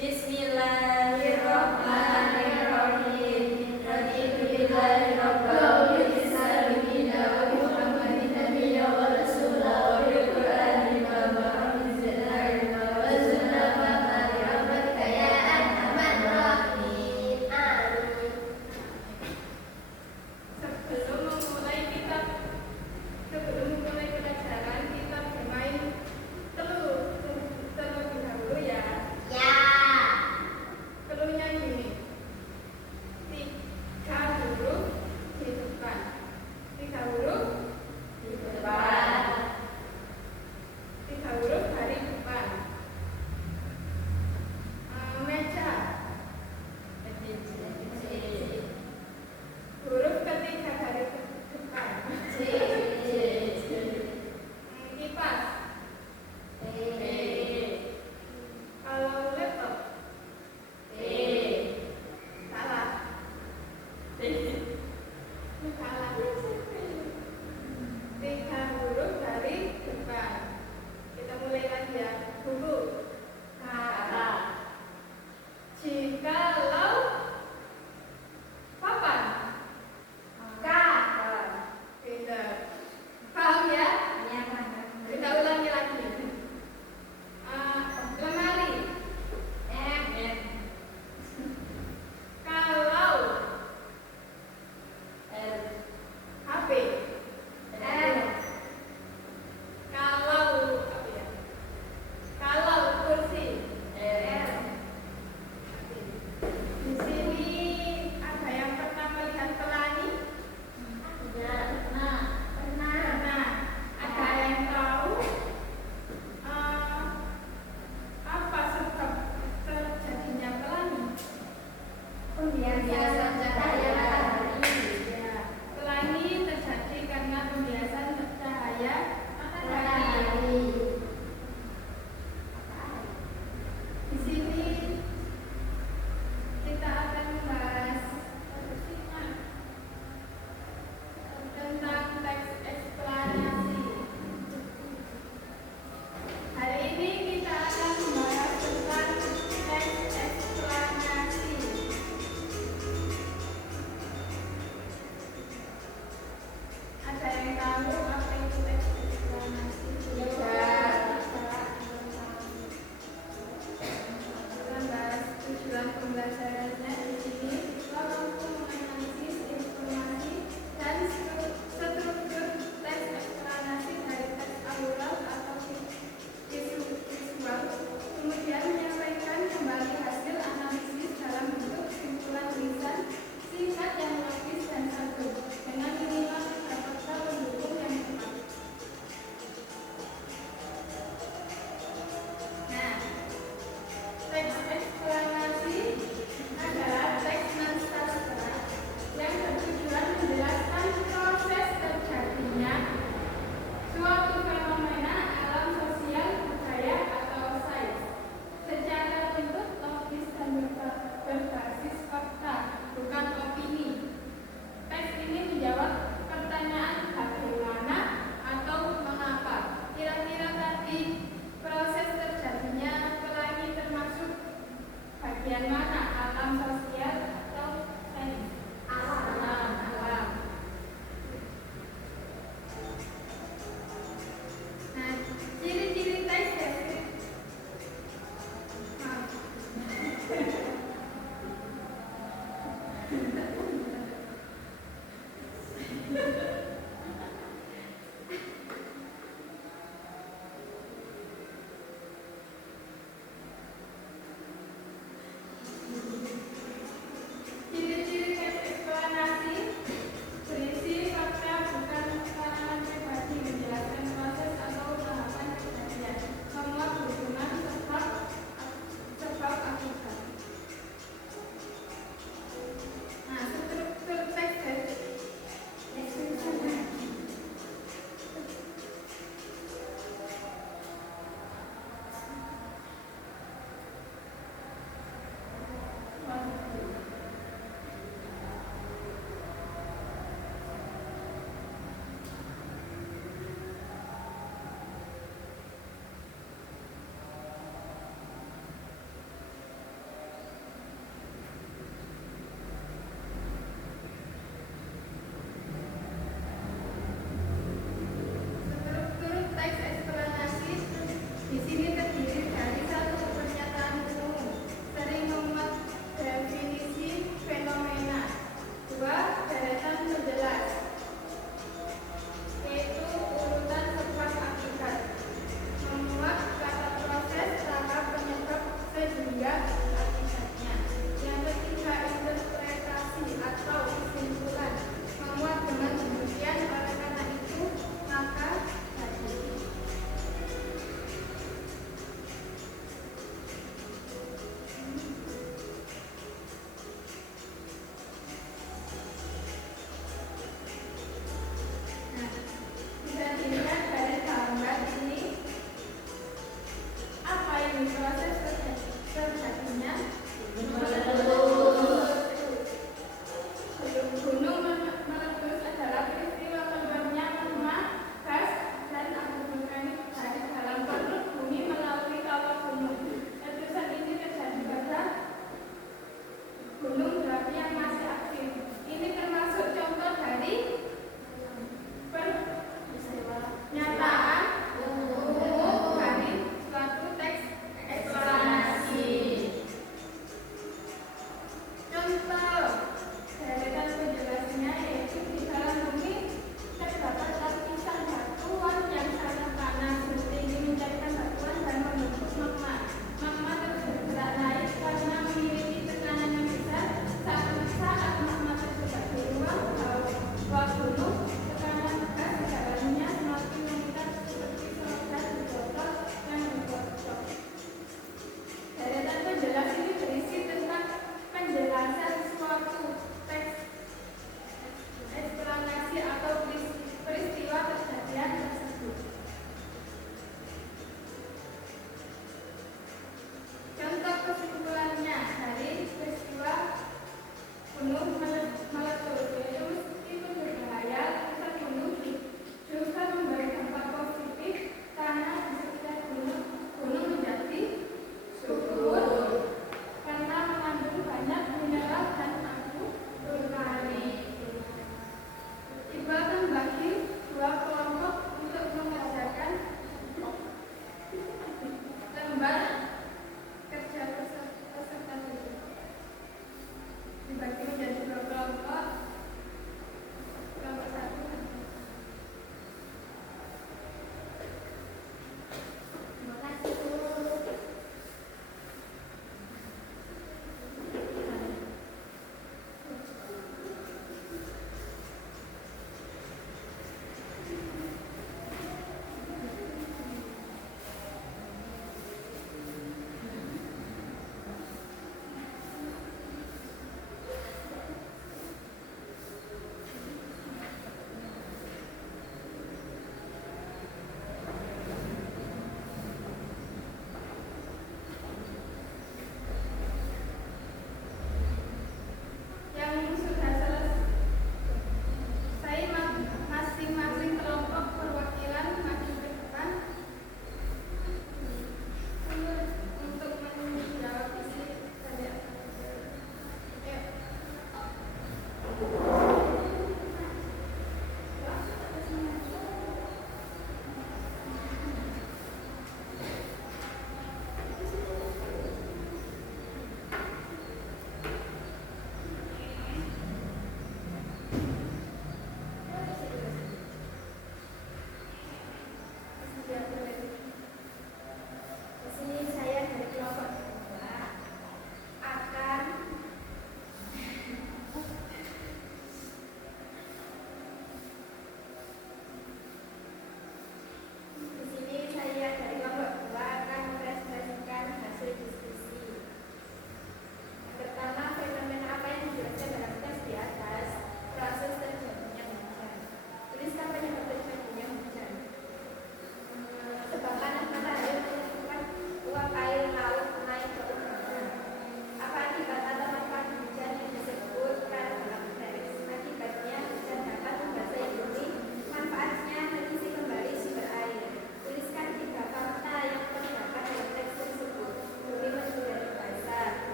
Bismillahirrahmanirrahim. Raditu billahi rabban wa bil Islam dinan wa bi Muhammadin nabiyyan wa rasulan wa bil Qur'ani imama wa zidna ilma wa zidna fahma bi rahmatika ya arhamar rahimin. Amin. Sebelum memulai pelajaran kita bermain terlebih dahulu ya. Ya. Keluhnya gini, 3 huruf di depan, 3 huruf Di depan. 3 huruf dari depan. Meja, huruf ketiga dari depan. Kipas, kalau laptop salah. Salah. 3 huruf dari depan. Kita mulai lagi ya. Buku. Jikalau papan. Pintar. Paham ya? Kita ulangi lagi. Lemari. Kalau HP. Kalau apa ya? Kalau kursi. Di sini ada yang pernah melihat pelangi? Pernah. Ada yang tahu apa sebab terjadinya pelangi? Pembiasan cahaya matahari. Ya, pelangi terjadi karena pembiasan cahaya matahari. Di sini kita akan membahas tentang teks eksplanasi. Hari ini kita akan membahas tentang teks eksplanasi. Ada yang tahu apa itu teks eksplanasi? Kita bahas tujuan pembelajarannya di sini. Siswa mampu menganalisis informasi dan struktur teks eksplanasi dari teks aural atau visual, kemudian menyampaikan kembali hasil analisis dalam bentuk simpulan tulisan singkat yang logis dan satu dengan minimal fakta pendukung yang tepat. Nah, teks eksplanasi adalah teks non-sastra yang bertujuan menjelaskan proses terjadinya suatu fenomena alam sosial, budaya, atau sains secara bentuk logis dan berbasis fakta, bukan opini. Teks ini menjawab pertanyaan bagaimana atau mengapa. Kira-kira tadi proses terjadinya pelangi termasuk bagian mana?